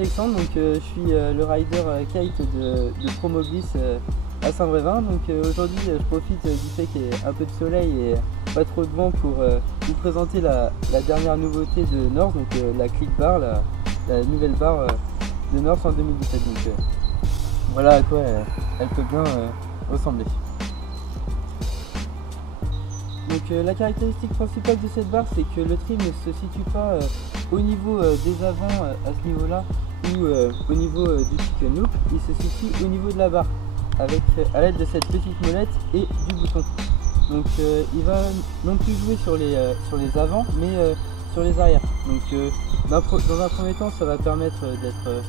Alexandre, donc je suis le rider kite de Promoblis à Saint-Brévin. Donc aujourd'hui je profite du fait qu'il y ait un peu de soleil et pas trop de vent pour vous présenter la dernière nouveauté de North, donc la Click Bar, la nouvelle barre de North en 2017. Donc voilà à quoi elle peut bien ressembler. Donc la caractéristique principale de cette barre, c'est que le trim ne se situe pas au niveau des avants à ce niveau-là ou au niveau du chicken loop, il se situe au niveau de la barre avec à l'aide de cette petite molette et du bouton. Donc il va non plus jouer sur les avants mais sur les arrières. Donc dans un premier temps, ça va permettre d'être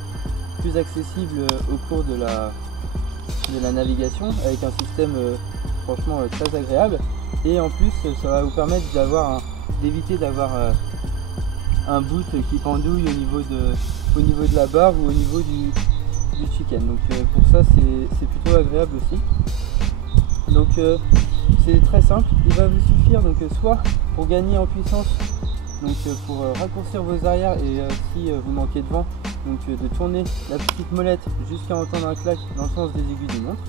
plus accessible au cours de la navigation avec un système franchement très agréable. Et en plus ça va vous permettre d'éviter d'avoir un boot qui pendouille au niveau de la barre ou au niveau du chicken. Donc pour ça c'est plutôt agréable aussi. Donc c'est très simple, il va vous suffire donc soit pour gagner en puissance, donc pour raccourcir vos arrières et si vous manquez de vent, donc de tourner la petite molette jusqu'à entendre un clac dans le sens des aiguilles d'une montre.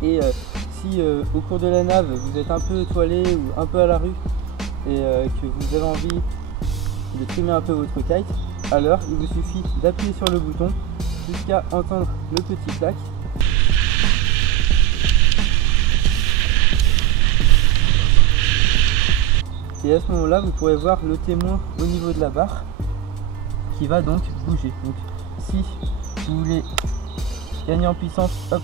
Et si au cours de la nave vous êtes un peu étoilé ou un peu à la rue et que vous avez envie de trimer un peu votre kite, alors il vous suffit d'appuyer sur le bouton jusqu'à entendre le petit clac. Et à ce moment-là, vous pourrez voir le témoin au niveau de la barre qui va donc bouger. Donc si vous voulez gagner en puissance, hop,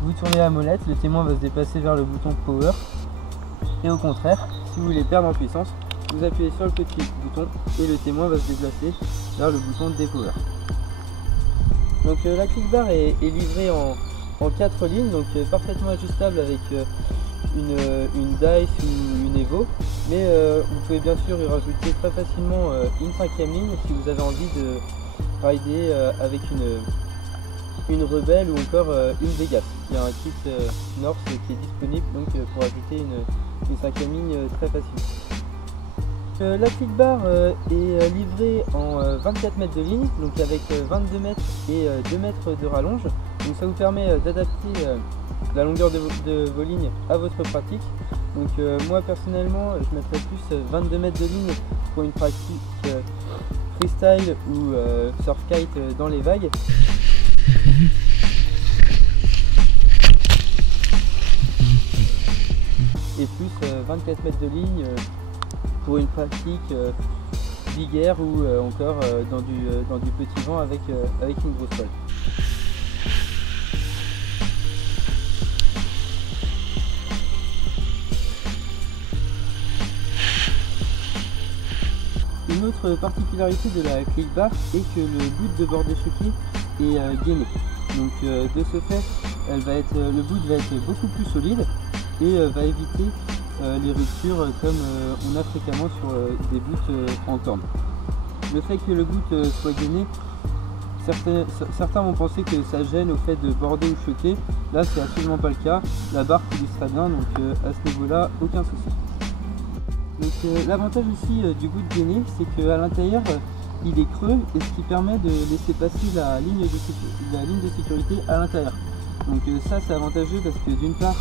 vous tournez la molette, le témoin va se déplacer vers le bouton Power. Et au contraire, si vous voulez perdre en puissance, vous appuyez sur le petit bouton et le témoin va se déplacer vers le bouton Depower. Donc la Click Bar est livrée en 4 lignes, donc parfaitement ajustable avec une Dice ou une Evo. Mais vous pouvez bien sûr y rajouter très facilement une 5e ligne si vous avez envie de rider avec une Rebelle ou encore une Vegas. Il y a un kit North qui est disponible donc pour ajouter une 5e ligne très facile. La Click Bar est livrée en 24 mètres de ligne, donc avec 22 mètres et 2 mètres de rallonge. Donc ça vous permet d'adapter la longueur de vos lignes à votre pratique. Donc moi personnellement je mettrais plus 22 mètres de ligne pour une pratique freestyle ou surf kite dans les vagues. Et plus 24 mètres de ligne pour une pratique big air ou encore dans du petit vent avec une grosse voile. Une autre particularité de la Click Bar est que le boot de bord déchoqué est gainé. Donc de ce fait, le boot va être beaucoup plus solide et va éviter les ruptures comme on a fréquemment sur des boots en corne. Le fait que le boot soit gainé, certains vont penser que ça gêne au fait de border ou choquer. Là c'est absolument pas le cas, la barre coulisse très bien, donc à ce niveau là aucun souci. Donc l'avantage aussi du boot gainé, c'est qu'à l'intérieur il est creux et ce qui permet de laisser passer la ligne de sécurité à l'intérieur. Donc ça c'est avantageux parce que d'une part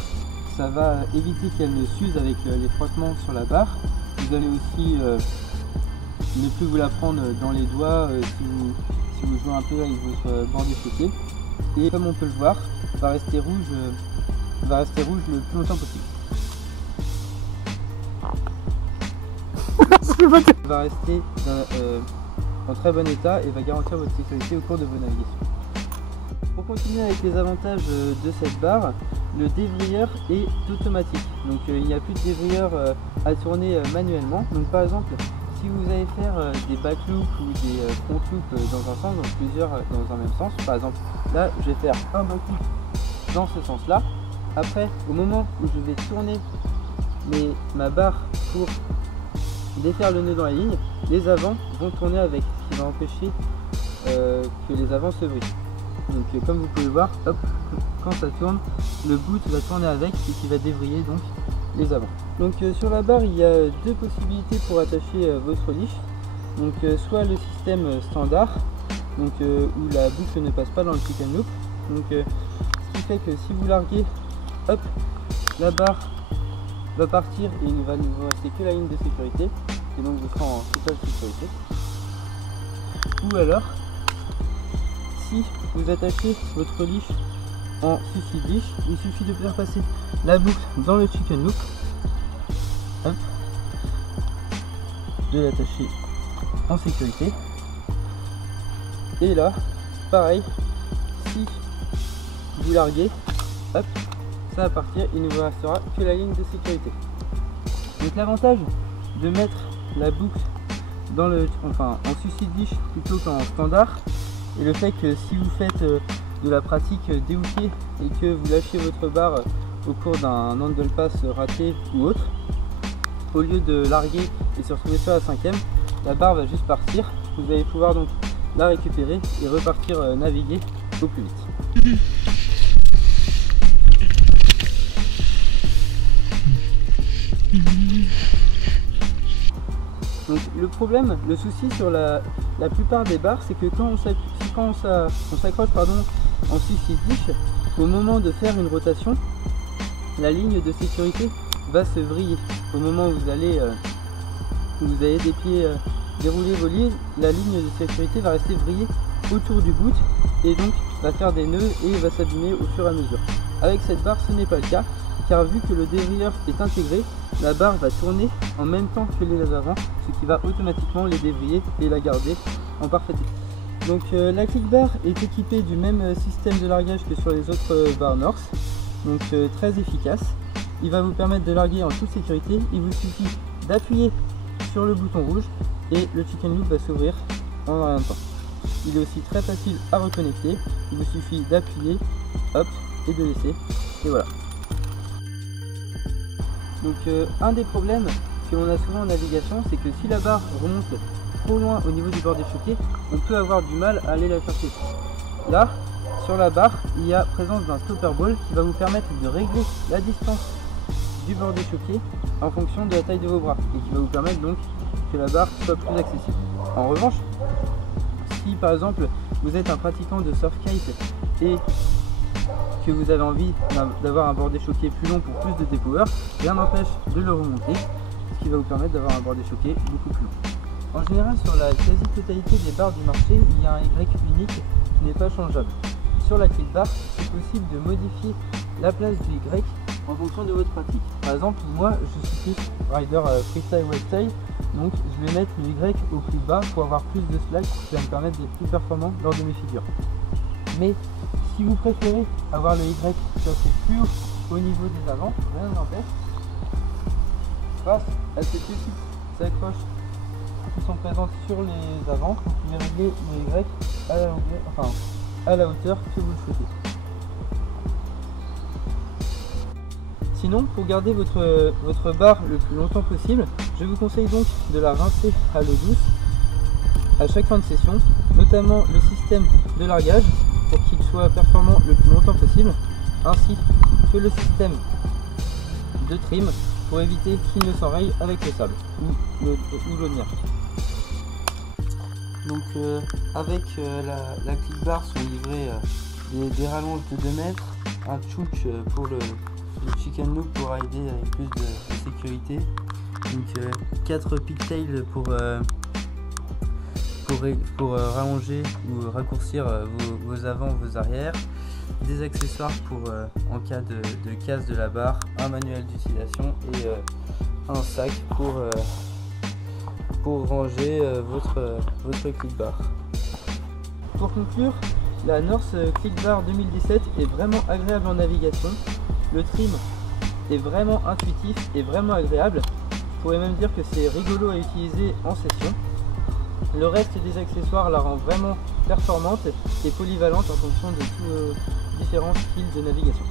ça va éviter qu'elle ne s'use avec les frottements sur la barre. Vous allez aussi ne plus vous la prendre dans les doigts si vous jouez un peu avec votre bord déchoqué. Et comme on peut le voir, va rester rouge le plus longtemps possible. Va rester en très bon état et va garantir votre sécurité au cours de vos navigations. Pour continuer avec les avantages de cette barre, le dévrilleur est automatique. Donc il n'y a plus de dévrilleur à tourner manuellement. Donc par exemple, si vous allez faire des back loops ou des front loops dans un sens, donc plusieurs dans un même sens, par exemple là je vais faire un back loop dans ce sens là. Après, au moment où je vais tourner ma barre pour défaire le nœud dans la ligne, les avants vont tourner avec, ce qui va empêcher que les avants se brisent. Donc comme vous pouvez voir, hop, quand ça tourne, le boot va tourner avec et qui va dévriller donc les avants. Donc sur la barre, il y a deux possibilités pour attacher votre relish. Donc soit le système standard, donc où la boucle ne passe pas dans le chicken loop. Donc ce qui fait que si vous larguez, hop, la barre va partir et il ne va vous rester que la ligne de sécurité, et donc vous serez en totale sécurité. Ou alors, si vous attachez votre relish en suicide leash, il suffit de faire passer la boucle dans le chicken loop, hop, de l'attacher en sécurité, et là pareil, si vous larguez, hop, ça va partir, il ne vous restera que la ligne de sécurité. Donc l'avantage de mettre la boucle dans le, en suicide leash plutôt qu'en standard, et le fait que si vous faites de la pratique déhookée et que vous lâchez votre barre au cours d'un handle pass raté ou autre, au lieu de larguer et se retrouver sur la cinquième, la barre va juste partir. Vous allez pouvoir donc la récupérer et repartir naviguer au plus vite. Donc le problème, le souci sur la plupart des barres, c'est que quand on s'accroche en suicide leash, au moment de faire une rotation, la ligne de sécurité va se vriller. Au moment où vous allez dérouler vos lignes, la ligne de sécurité va rester vrillée autour du boot et donc va faire des nœuds et va s'abîmer au fur et à mesure. Avec cette barre, ce n'est pas le cas, car vu que le dévrilleur est intégré, la barre va tourner en même temps que les avant, ce qui va automatiquement les dévriller et la garder en parfait état. Donc la click bar est équipée du même système de largage que sur les autres barres North, donc très efficace. Il va vous permettre de larguer en toute sécurité. Il vous suffit d'appuyer sur le bouton rouge et le chicken loop va s'ouvrir en rien de temps. Il est aussi très facile à reconnecter. Il vous suffit d'appuyer, hop, et de laisser, et voilà. Donc un des problèmes que l'on a souvent en navigation, c'est que si la barre remonte trop loin au niveau du bordé choqué, on peut avoir du mal à aller la chercher. Là, sur la barre, il y a présence d'un stopper ball qui va vous permettre de régler la distance du bordé choqué en fonction de la taille de vos bras et qui va vous permettre donc que la barre soit plus accessible. En revanche, si par exemple vous êtes un pratiquant de surf kite et que vous avez envie d'avoir un bordé choqué plus long pour plus de dépower, rien n'empêche de le remonter, ce qui va vous permettre d'avoir un bordé choqué beaucoup plus long. En général, sur la quasi-totalité des barres du marché, il y a un Y unique qui n'est pas changeable. Sur la click bar, c'est possible de modifier la place du Y en fonction de votre pratique. Par exemple, moi je suis plus rider freestyle webtail, donc je vais mettre le Y au plus bas pour avoir plus de slack qui va me permettre d'être plus performant lors de mes figures. Mais si vous préférez avoir le Y placé plus haut au niveau des avants, rien n'empêche, grâce à ces petites accroches qui sont présentes sur les avants, vous pouvez régler le Y à la hauteur que vous le souhaitez. Sinon, pour garder votre barre le plus longtemps possible, je vous conseille donc de la rincer à l'eau douce à chaque fin de session, notamment le système de largage pour qu'il soit performant le plus longtemps possible, ainsi que le système de trim pour éviter qu'il ne s'enraye avec le sable ou l'eau de mer. Donc avec la click bar sont livrés des rallonges de 2 mètres, un tchouk pour le chicken loop pour aider avec plus de sécurité, donc 4 pigtails pour rallonger ou raccourcir vos avants, vos arrières, des accessoires pour en cas de casse de la barre, un manuel d'utilisation et un sac pour ranger votre click bar. Pour conclure, la North Click Bar 2017 est vraiment agréable en navigation. Le trim est vraiment intuitif et vraiment agréable. Je pourrais même dire que c'est rigolo à utiliser en session. Le reste des accessoires la rend vraiment performante et polyvalente en fonction de tous différents styles de navigation.